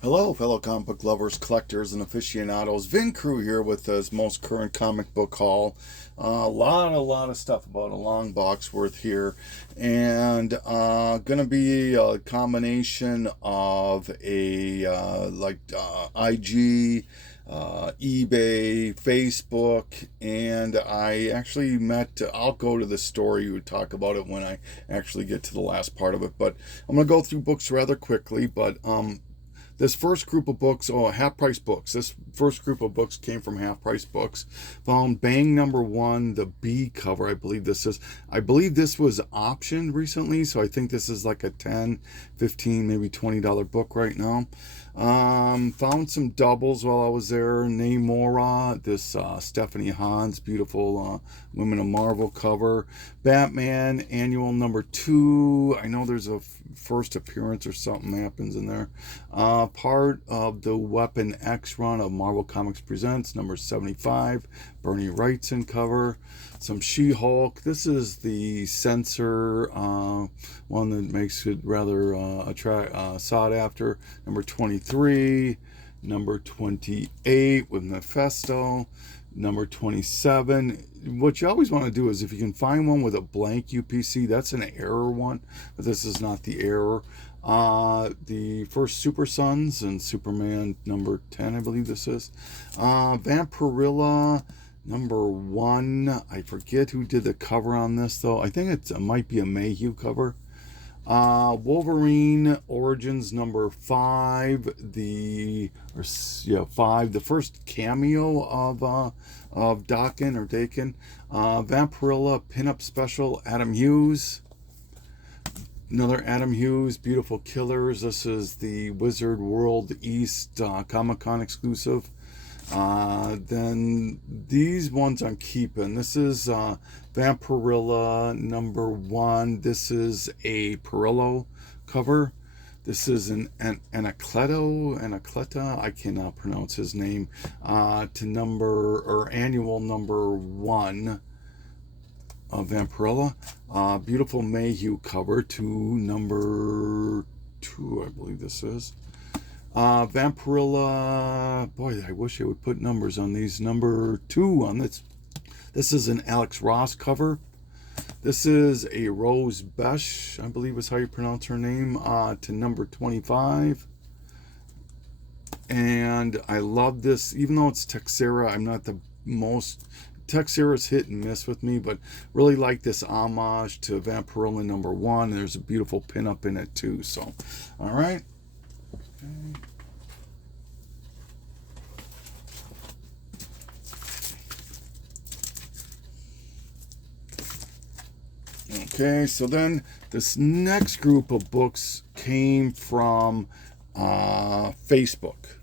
Hello, fellow comic book lovers, collectors, and aficionados. Vin Crew here with this most current comic book haul. A lot of stuff about a long box worth here, and gonna be a combination of a IG, eBay, Facebook, and I actually met. I'll go to the story. We talk about it when I actually get to the last part of it, but I'm gonna go through books rather quickly, but this first group of books, half price books. This first group of books came from half price books. Found Bang number one, the B cover, I believe this is. I believe this was optioned recently, so I think this is like a 10, 15, maybe $20 book right now. Found some doubles while I was there. Namora, this Stephanie Hans, beautiful Women of Marvel cover. Batman Annual number 2. I know there's a first appearance or something happens in there. Part of the Weapon X run of Marvel Comics Presents, number 75. Bernie Wrightson cover. Some She-Hulk. This is the censor one that makes it rather sought after. Number 23. Number 28 with Mephisto. Number 27. What you always want to do is if you can find one with a blank UPC, that's an error one, but this is not the error. The first Super Sons and Superman number 10, I believe this is. Vampirilla number 1. I forget who did the cover on this though. I think it might be a Mayhew cover. Wolverine Origins number 5, the first cameo of Dakin or Dakin. Vampirilla pinup special, Adam Hughes. Another Adam Hughes, Beautiful Killers. This is the Wizard World East Comic-Con exclusive. Then these ones I'm keeping. This is Vampirilla number 1. This is a Perillo cover. This is an Anacleto, I cannot pronounce his name, to annual number 1 of Vampirilla. Beautiful Mayhew cover to number 2, I believe this is. Vampirilla, boy, I wish I would put numbers on these. Number 2 on this. This is an Alex Ross cover. This is a Rose Besh, I believe is how you pronounce her name, to number 25. And I love this, even though it's Texera, I'm not the most... Texera's hit and miss with me, but really like this homage to Vampirilla number 1. There's a beautiful pinup in it too, so, all right. Okay, so then this next group of books came from Facebook.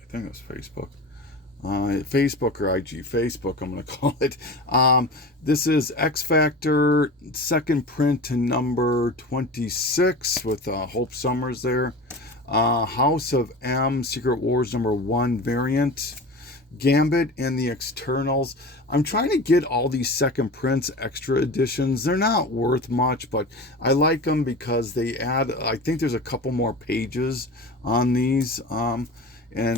I think it was Facebook. Facebook or IG. Facebook, I'm going to call it. This is X Factor, second print to number 26 with Hope Summers there. House of M, Secret Wars number 1 variant. Gambit and the Externals. I'm trying to get all these second prints, extra editions. They're not worth much, but I like them because they add, I think there's a couple more pages on these. And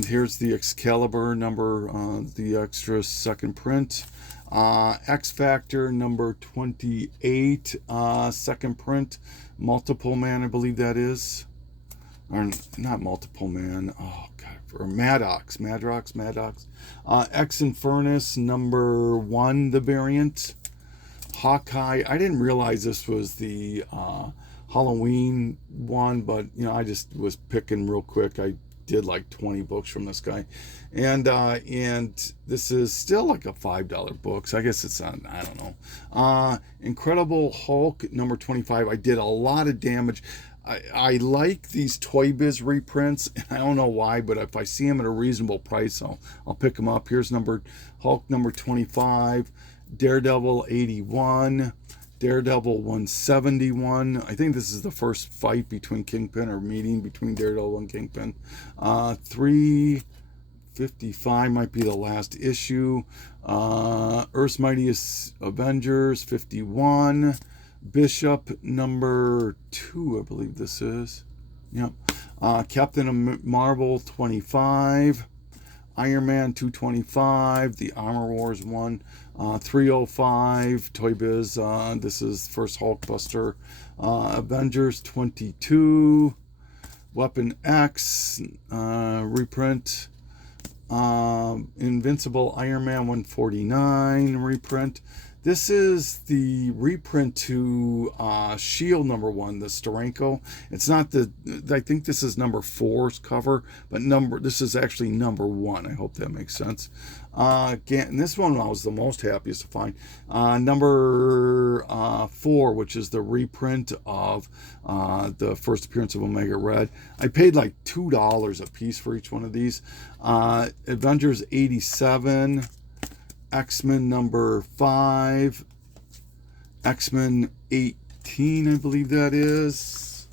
here's the Excalibur number, the extra second print. X Factor number 28, second print. Multiple Man, I believe that is. Or not Multiple Man. Oh, God. Or Maddox. X Infernus number 1, the variant. Hawkeye. I didn't realize this was the Halloween one, but, I just was picking real quick. I did like 20 books from this guy, and this is still like a $5 book, so I guess it's not, I don't know. Incredible Hulk number 25. I did a lot of damage. I like these Toy Biz reprints, and I don't know why, but if I see them at a reasonable price, I'll pick them up. Here's Hulk number 25, Daredevil 81, Daredevil 171. I think this is the first fight between Kingpin, or meeting between Daredevil and Kingpin. 355 might be the last issue. Earth's Mightiest Avengers 51. Bishop number 2, I believe this is. Yep. Captain Marvel 25, Iron Man 225, the Armor Wars one, 305, Toy Biz, this is first Hulkbuster, Avengers 22, Weapon X, reprint, Invincible Iron Man 149 reprint. This is the reprint to Shield #1, the Steranko. It's not the, I think this is #4's cover, but this is actually #1. I hope that makes sense. And this one I was the most happiest to find. #4, which is the reprint of the first appearance of Omega Red. I paid like $2 a piece for each one of these. Avengers 87. X-Men #5, X-Men 18, I believe that is.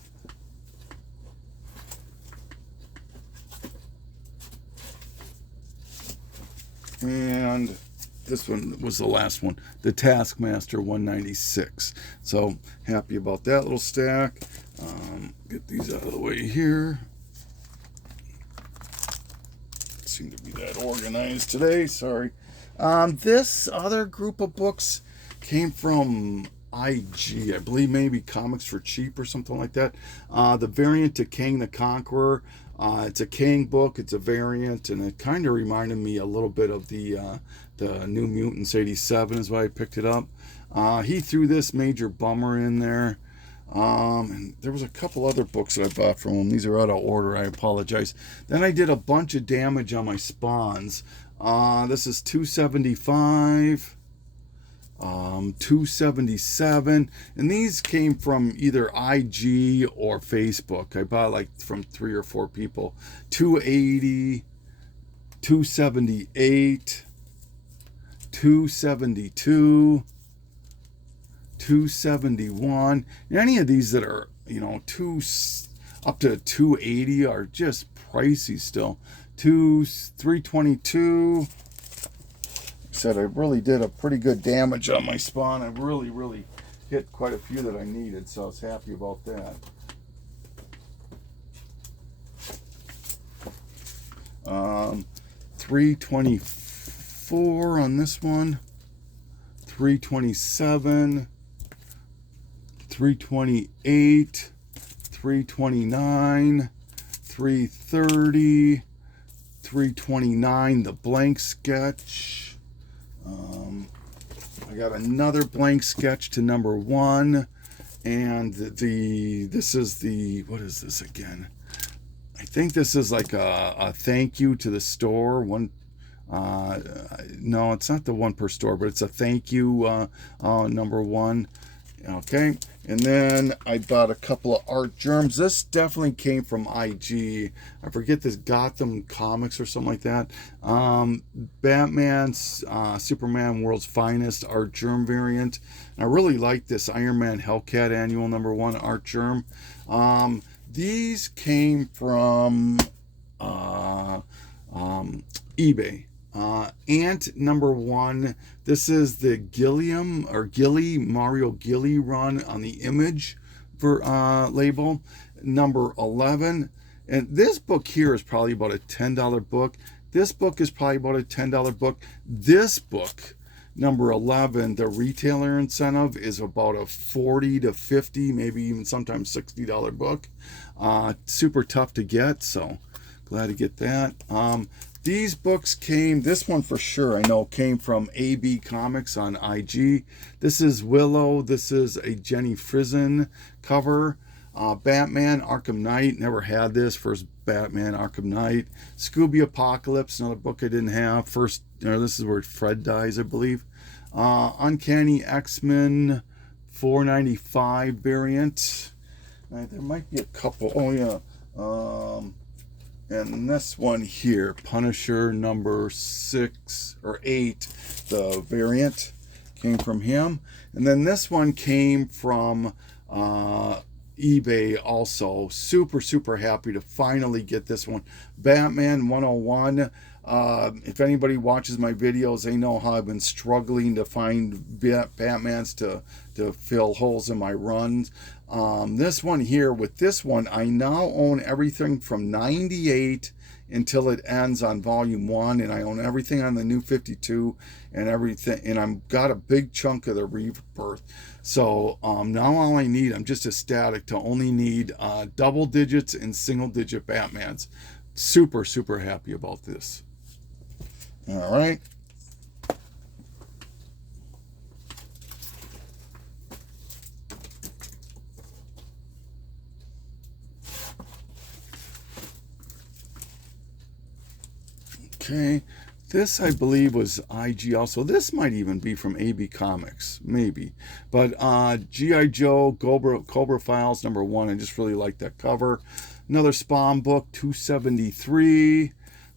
And this one was the last one, the Taskmaster 196. So happy about that little stack. Get these out of the way here. Seem to be that organized today, sorry. This other group of books came from IG, I believe maybe Comics for Cheap or something like that. The variant to Kang the Conqueror. It's a Kang book, it's a variant, and it kind of reminded me a little bit of the New Mutants 87 is why I picked it up. He threw this Major Bummer in there. And there was a couple other books that I bought from him. These are out of order, I apologize. Then I did a bunch of damage on my spawns. This is 275, 277, and these came from either IG or Facebook. I bought like from 3 or 4 people. 280, 278, 272, 271. And any of these that are, up to 280 are just pricey still. 322. Said I really did a pretty good damage on my spawn. I really hit quite a few that I needed, so I was happy about that. 324 on this one. 327. 328. 329. 330. 329, the blank sketch. I got another blank sketch to #1, and this is the, what is this again? I think this is like a thank you to the store. No, it's not the one per store, but it's a thank you #1. Okay, and then I bought a couple of art germs. This definitely came from IG. I forget, this Gotham Comics or something like that. Batman, Superman, World's Finest art germ variant. And I really like this Iron Man Hellcat Annual #1 art germ. These came from eBay. Ant #1. This is the Mario Gilly run on the Image for label. #11. And this book here is probably about a $10 book. This book is probably about a $10 book. This book, #11, the retailer incentive is about a $40 to $50, maybe even sometimes $60 book. Super tough to get, so glad to get that. These books came, this one for sure I know came from AB Comics on IG. This is Willow. This is a Jenny Frison cover. Batman Arkham Knight, never had this. First Batman Arkham Knight. Scooby Apocalypse, another book I didn't have. This is where Fred dies, I believe. Uncanny X-Men 495 variant. There might be a couple. Oh yeah. And this one here, Punisher #6 or 8, the variant came from him. And then this one came from eBay also. Super happy to finally get this one. Batman 101. If anybody watches my videos, they know how I've been struggling to find Batmans to fill holes in my runs. This one here, with this one, I now own everything from 98 until it ends on volume 1, and I own everything on the New 52 and everything, and I've got a big chunk of the Rebirth. So now all I need, I'm just ecstatic to only need double digits and single digit Batmans. Super, super happy about this. All right. Okay, this I believe was IG also. This might even be from AB Comics, maybe. But G.I. Joe, Cobra Files #1, I just really like that cover. Another Spawn book, 273.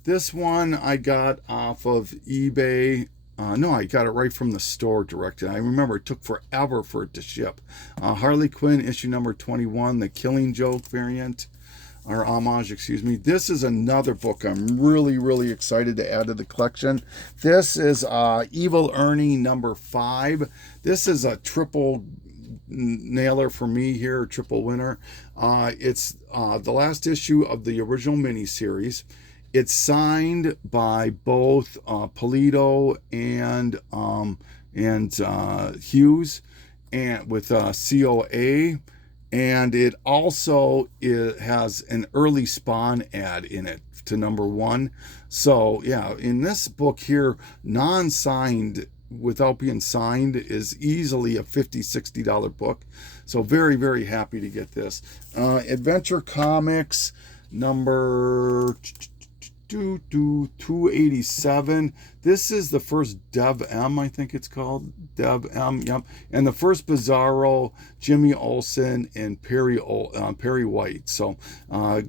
This one I got off of eBay. No, I got it right from the store direct. I remember it took forever for it to ship. Harley Quinn, issue number 21, the Killing Joke variant. Or homage, excuse me. This is another book I'm really, really excited to add to the collection. This is Evil Ernie #5. This is a triple nailer for me here, triple winner. It's the last issue of the original miniseries. It's signed by both Polito and Hughes, and with COA. And it also has an early Spawn ad in it to #1. So yeah, in this book here, non-signed, without being signed, is easily a $50-60 book. So very, very happy to get this. Adventure Comics number 287. This is the first Dev M, I think it's called. Dev M, yep. And the first Bizarro, Jimmy Olsen, and Perry White. So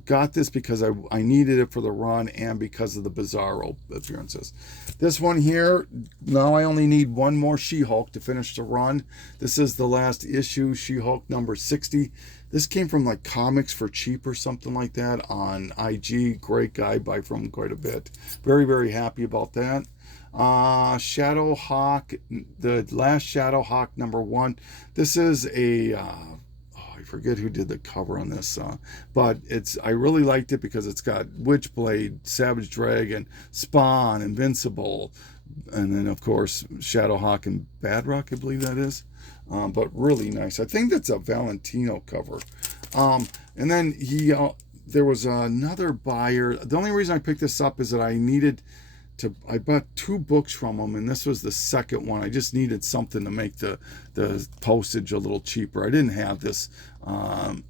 got this because I needed it for the run and because of the Bizarro appearances. This one here, now I only need one more She-Hulk to finish the run. This is the last issue, She-Hulk number 60. This came from like Comics for Cheap or something like that on IG. Great guy, buy from him quite a bit. Very, very happy about that. Shadowhawk, the last Shadowhawk #1. This is a, I forget who did the cover on this, but I really liked it because it's got Witchblade, Savage Dragon, Spawn, Invincible, and then of course Shadowhawk and Badrock, I believe that is. But really nice. I think that's a Valentino cover. And then there was another buyer. The only reason I picked this up is that I bought 2 books from him, and this was the second one. I just needed something to make the postage a little cheaper. I didn't have this.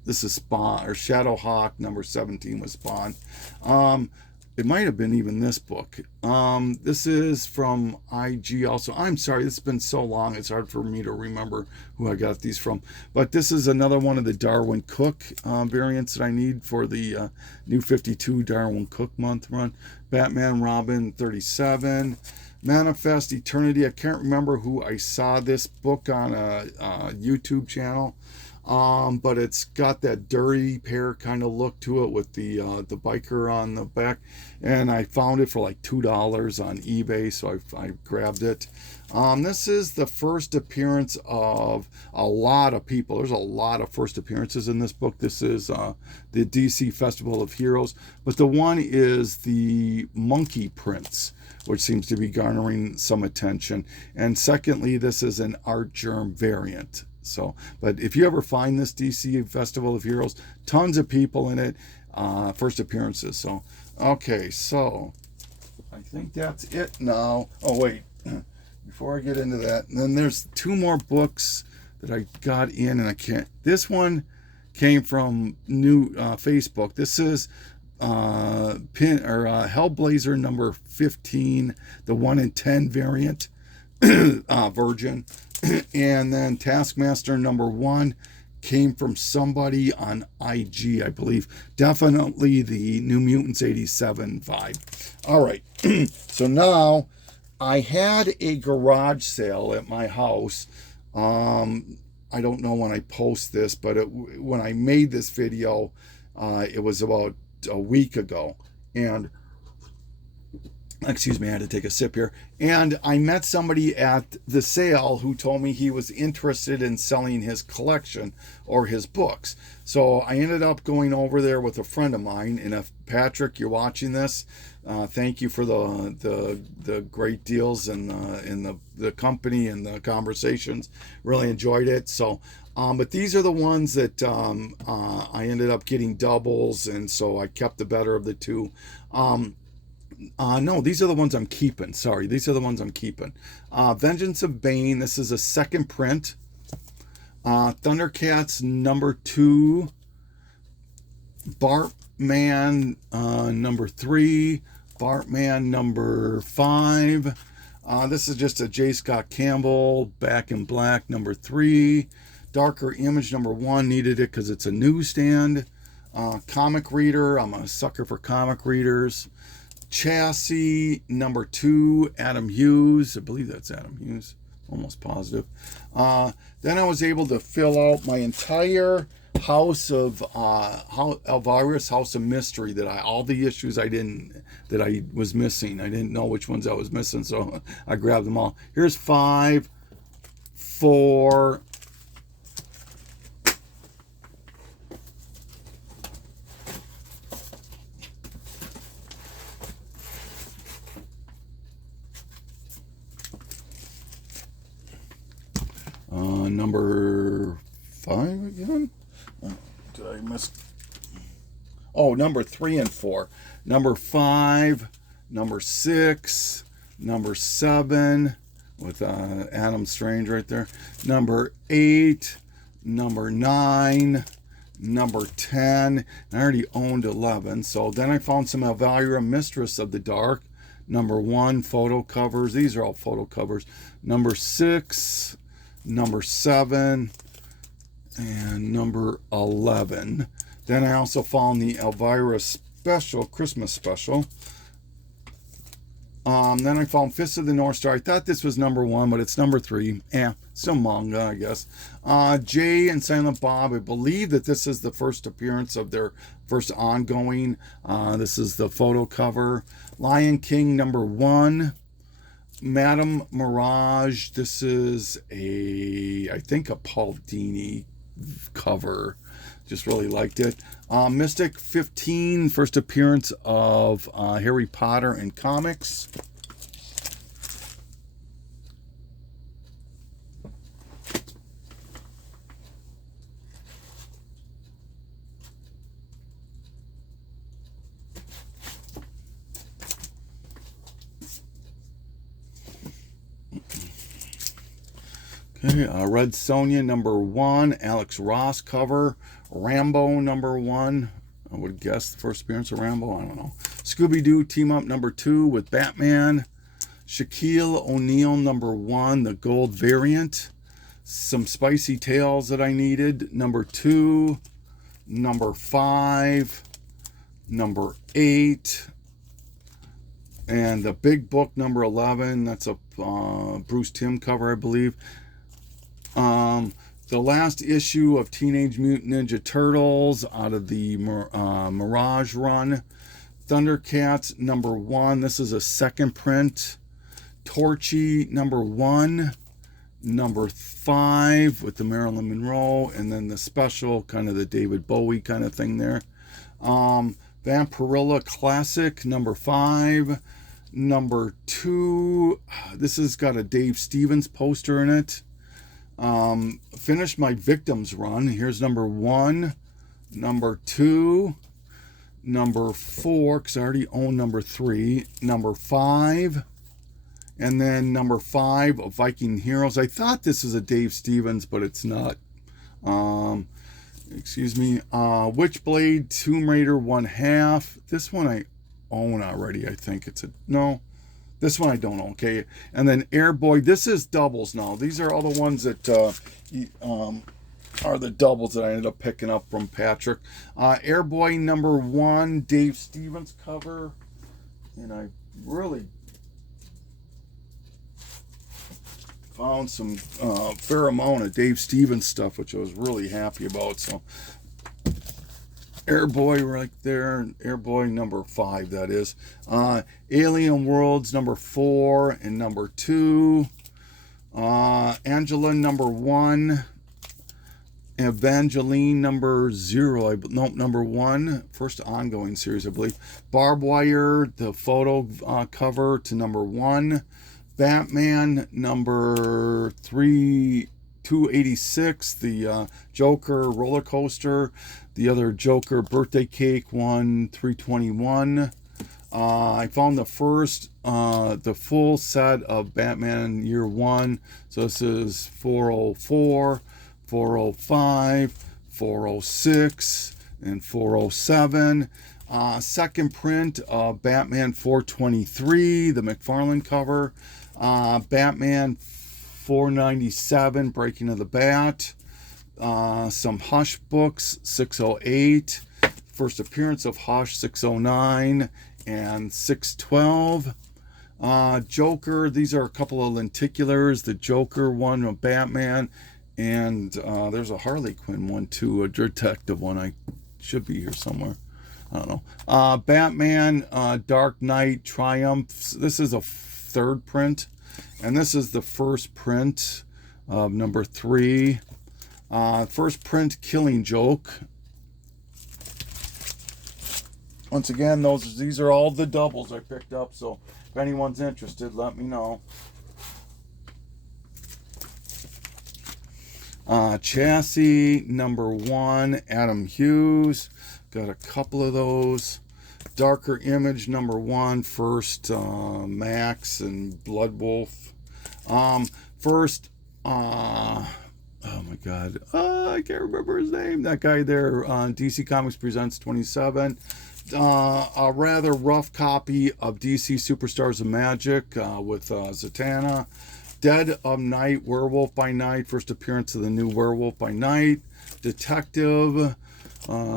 This is Spawn, or Shadowhawk #17 was Spawn. It might have been even this book. This is from IG also. I'm sorry, it's been so long, it's hard for me to remember who I got these from. But this is another one of the Darwin Cook variants that I need for the New 52 Darwin Cook month run. Batman Robin 37. Manifest Eternity. I can't remember who I saw this book on a YouTube channel. But it's got that dirty pair kind of look to it with the biker on the back, and I found it for like $2 on eBay, so I grabbed it. This is the first appearance of a lot of people. There's a lot of first appearances in this book. This is the DC Festival of Heroes, but the one is the Monkey Prince, which seems to be garnering some attention. And secondly, this is an Art Germ variant. So, but if you ever find this DC Festival of Heroes, tons of people in it, first appearances. So, okay, so I think that's it now. Oh, wait, before I get into that, then there's 2 more books that I got in, and I can't. This one came from Facebook. This is Hellblazer number 15, the 1 in 10 variant, Virgin. And then Taskmaster #1 came from somebody on IG, I believe. Definitely the New Mutants 87 vibe. All right. So now I had a garage sale at my house. I don't know when I post this, but when I made this video, it was about a week ago. And Excuse me, I had to take a sip here. And I met somebody at the sale who told me he was interested in selling his collection or his books. So I ended up going over there with a friend of mine. And if Patrick, you're watching this, thank you for the great deals and in the company and the conversations. Really enjoyed it. So, but these are the ones that I ended up getting doubles, and so I kept the better of the two. No, these are the ones I'm keeping. Sorry, these are the ones I'm keeping. Vengeance of Bane. This is a second print. Thundercats #2. Bartman #3. Bartman #5. This is just a J. Scott Campbell Back in Black #3. Darker Image #1. Needed it because it's a newsstand. Comic reader. I'm a sucker for comic readers. Chassis #2, Adam Hughes. I believe that's Adam Hughes. Almost positive. Then I was able to fill out my entire house of Elvira's House of Mystery. All the issues that I was missing. I didn't know which ones I was missing, so I grabbed them all. Here's 5, 4. Number 5 again? Did I miss? Oh, number 3 and 4. Number 5, number 6, number 7 with Adam Strange right there. Number 8, number 9, number 10. I already owned 11. So then I found some Elvira, Mistress of the Dark. Number 1, photo covers. These are all photo covers. Number 6. Number 7 and number 11. Then I also found the Elvira special, Christmas special. Then I found Fist of the North Star. I thought this was number 1, but it's number 3. Still manga, I guess. Jay and Silent Bob. I believe that this is the first appearance of their first ongoing. This is the photo cover. Lion King #1. Madame Mirage. This is I think a Paul Dini cover. Just really liked it. Mystic 15, first appearance of Harry Potter in comics. Okay, Red Sonja #1, Alex Ross cover, Rambo #1. I would guess the first appearance of Rambo. I don't know. Scooby-Doo team up #2 with Batman. Shaquille O'Neal #1, the gold variant. Some Spicy Tales that I needed. #2, #5, #8. And the big book #11. That's a Bruce Timm cover, I believe. The last issue of Teenage Mutant Ninja Turtles out of the Mirage run. Thundercats #1. This is a second print. Torchy #1. #5 with the Marilyn Monroe. And then the special, kind of the David Bowie kind of thing there. Vampirilla Classic #5. #2. This has got a Dave Stevens poster in it. Finished my Victims run. Here's #1, #2, #4, because I already own #3, #5, and then #5 of Viking Heroes. I thought this was a Dave Stevens, but it's not. Excuse me. Witchblade, Tomb Raider 1/2. This one I own already. I think it's no. This one I don't know, okay? And then Airboy, this is doubles now. These are all the ones that are the doubles that I ended up picking up from Patrick. Airboy #1, Dave Stevens cover. And I really found some fair amount of Dave Stevens stuff, which I was really happy about. So Airboy right there. Airboy number 5, that is. Alien Worlds number 4 and number 2. Angela number 1. Evangeline number 0. Number 1. First ongoing series, I believe. Barbed Wire, the photo cover to number 1. Batman number 286, the Joker roller coaster. The other Joker birthday cake one, 321. I found the full set of Batman Year 1. So this is 404, 405, 406, and 407. Second print of Batman 423, the McFarlane cover. Batman 497, Breaking of the Bat. Some Hush books, 608. First appearance of Hush, 609 and 612. Joker, these are a couple of lenticulars. The Joker one of Batman, and there's a Harley Quinn one too, a detective one. I should be here somewhere. I don't know. Batman, Dark Knight Triumphs. This is a third print, and this is the first print of number 3. First print, Killing Joke. Once again, these are all the doubles I picked up, so if anyone's interested, let me know. Chassis number 1, Adam Hughes. Got a couple of those. Darker Image number 1, first Max and Blood Wolf. First, oh my God, I can't remember his name. That guy there, DC Comics Presents 27. A rather rough copy of DC Superstars of Magic with Zatanna. Dead of Night, Werewolf by Night, first appearance of the new Werewolf by Night. Detective,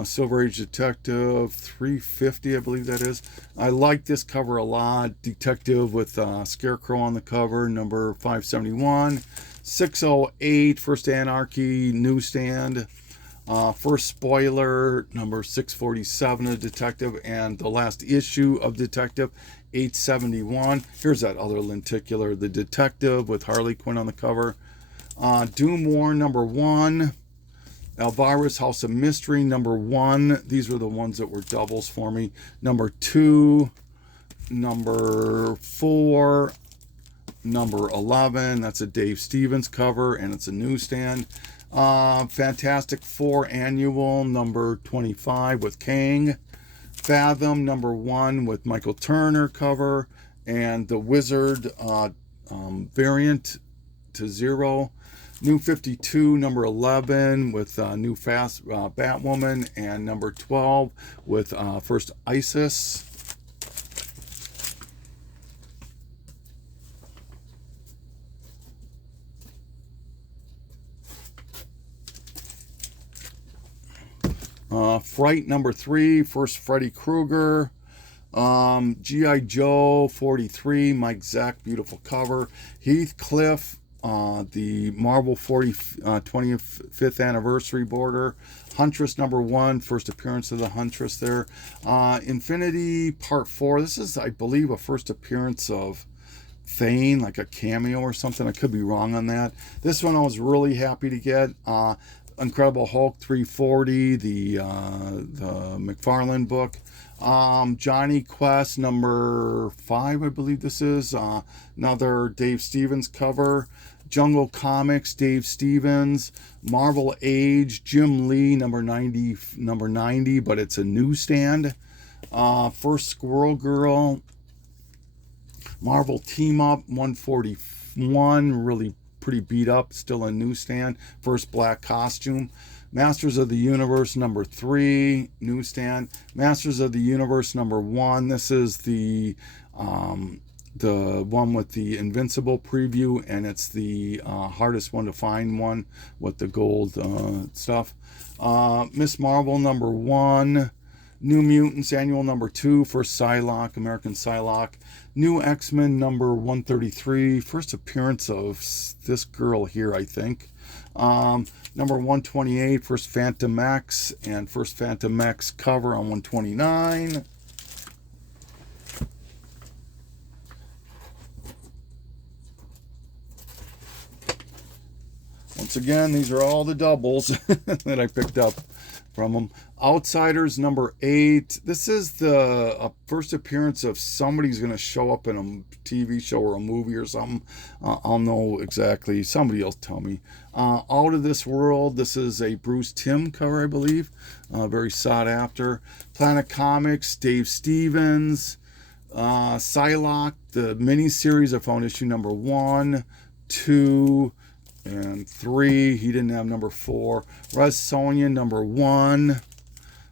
Silver Age Detective, 350, I believe that is. I like this cover a lot. Detective with Scarecrow on the cover, number 571. 608, First Anarchy newsstand. First spoiler, number 647 of Detective, and the last issue of Detective, 871. Here's that other lenticular, the Detective with Harley Quinn on the cover. Doom War number 1. Elvira's House of Mystery number 1. These were the ones that were doubles for me. Number 2, number 4, number 11. That's a Dave Stevens cover, and it's a newsstand. Fantastic Four Annual number 25 with Kang. Fathom number 1 with Michael Turner cover, and the Wizard variant to 0. New 52 number 11 with New Fast Batwoman, and number 12 with first Isis. Fright number 3, first Freddy Krueger. G.I. Joe 43, Mike Zeck, beautiful cover. Heathcliff, the Marvel 25th anniversary border. Huntress number 1, first appearance of the Huntress there. Infinity Part 4, this is, I believe, a first appearance of Thane, like a cameo or something. I could be wrong on that. This one I was really happy to get. Incredible Hulk 340, the McFarlane book. Johnny Quest number 5, I believe this is. Another Dave Stevens cover. Jungle Comics, Dave Stevens. Marvel Age, Jim Lee number 90, but it's a newsstand. First Squirrel Girl. Marvel Team Up 141, really pretty beat up, still a newsstand. First Black Costume. Masters of the Universe number 3, newsstand. Masters of the Universe number 1, this is the one with the Invincible preview, and it's the hardest one to find one with the gold stuff. Miss Marvel number 1. New Mutants Annual number 2, first Psylocke, American Psylocke. New X-Men number 133, first appearance of this girl here, I think. Number 128, First Phantom X, and First Phantom X cover on 129. Once again, these are all the doubles that I picked up from them. Outsiders number 8. This is the first appearance of somebody's going to show up in a TV show or a movie or something. I'll know exactly. Somebody else tell me. Out of This World. This is a Bruce Timm cover, I believe. Very sought after. Planet Comics. Dave Stevens. Psylocke, the miniseries. I found issue number 1, 2, and 3. He didn't have number 4. Res Sonja number 1.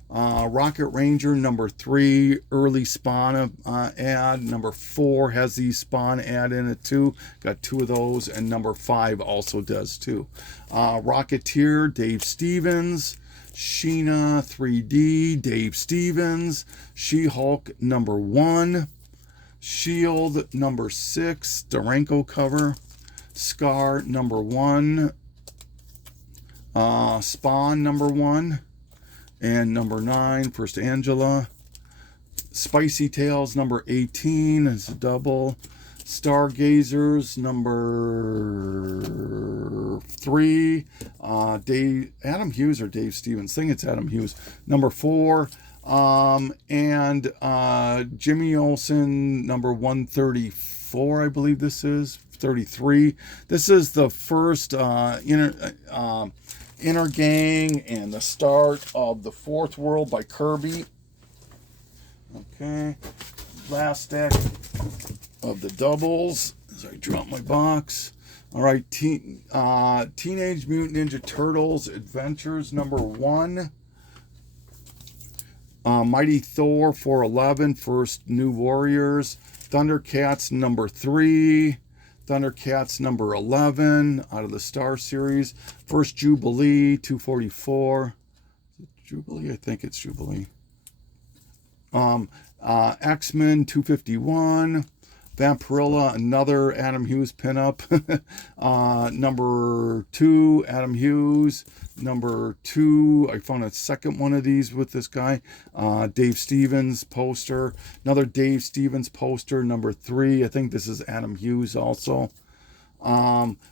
Rocket Ranger number 3. Early Spawn ad. Number 4 has the Spawn ad in it too. Got 2 of those. And number 5 also does too. Rocketeer, Dave Stevens. Sheena 3D, Dave Stevens. She-Hulk number 1. Shield number 6, Duranko cover. Scar number 1. Spawn number 1. And number 9, First Angela. Spicy Tales number 18 is a double. Stargazers number 3. Adam Hughes or Dave Stevens? I think it's Adam Hughes. Number 4. And Jimmy Olsen number 134, I believe this is. 33. This is the first inner gang and the start of the Fourth World by Kirby. Okay, last stack of the doubles as I drop my box. All right, Teenage Mutant Ninja Turtles Adventures number 1. Mighty Thor 411, First New Warriors. Thundercats number 3. Thundercats number 11 out of the Star Series. First Jubilee 244. Jubilee? I think it's Jubilee. X-Men 251. Vampirilla, another Adam Hughes pinup. Number 2, Adam Hughes. Number 2, I found a second one of these with this guy. Dave Stevens poster. Another Dave Stevens poster. Number 3, I think this is Adam Hughes also.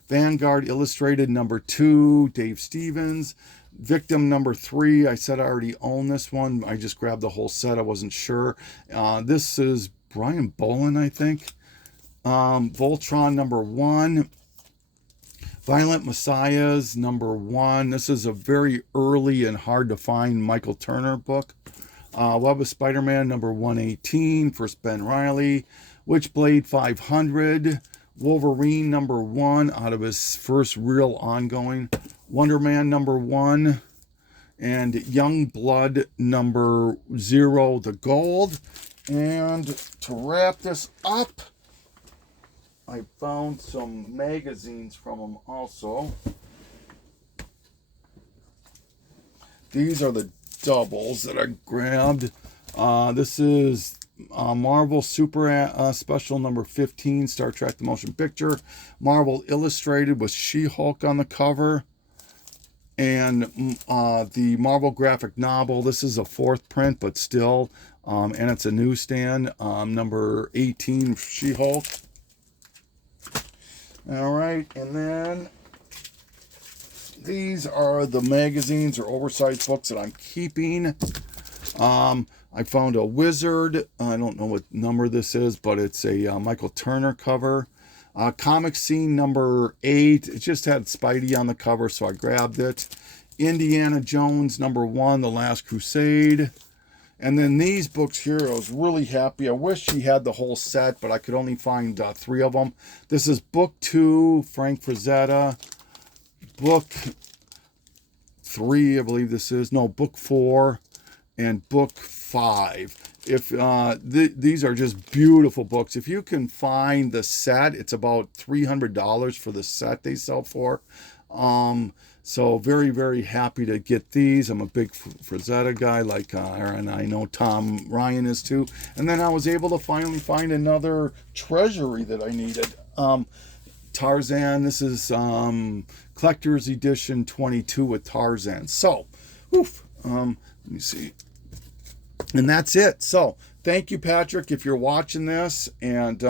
Vanguard Illustrated number 2, Dave Stevens. Victim number 3, I said I already own this one. I just grabbed the whole set. I wasn't sure. This is Brian Bolin, I think. Voltron number 1. Violent Messiahs number 1. This is a very early and hard to find Michael Turner book. Web of Spider-Man number 118. First Ben Reilly. Witchblade 500. Wolverine number 1 out of his first real ongoing. Wonder Man number 1. And Young Blood number 0, the gold. And to wrap this up, I found some magazines from them also. These are the doubles that I grabbed. This is Marvel Super Special number 15, Star Trek The Motion Picture. Marvel Illustrated with She-Hulk on the cover. And the Marvel graphic novel. This is a 4th print, but still. And it's a newsstand. Number 18, She-Hulk. All right, and then these are the magazines or oversized books that I'm keeping. I found a Wizard. I don't know what number this is, but it's a Michael Turner cover. Comic Scene number 8. It just had Spidey on the cover, so I grabbed it. Indiana Jones number 1, The Last Crusade. And then these books here, I was really happy. I wish he had the whole set, but I could only find 3 of them. This is Book 2, Frank Frazetta. Book 3, I believe this is. No, Book 4 and Book 5. If these are just beautiful books. If you can find the set, it's about $300 for the set they sell for. So very, very happy to get these. I'm a big Frazetta guy, like, and I know Tom Ryan is too. And then I was able to finally find another treasury that I needed. Tarzan. This is Collector's Edition 22 with Tarzan. So, let me see. And that's it. So, thank you, Patrick, if you're watching this. And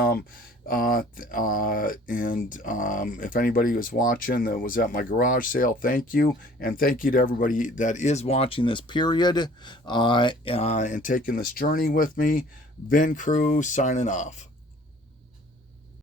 if anybody was watching that was at my garage sale, thank you. And thank you to everybody that is watching this period and taking this journey with me. Vin Crew signing off.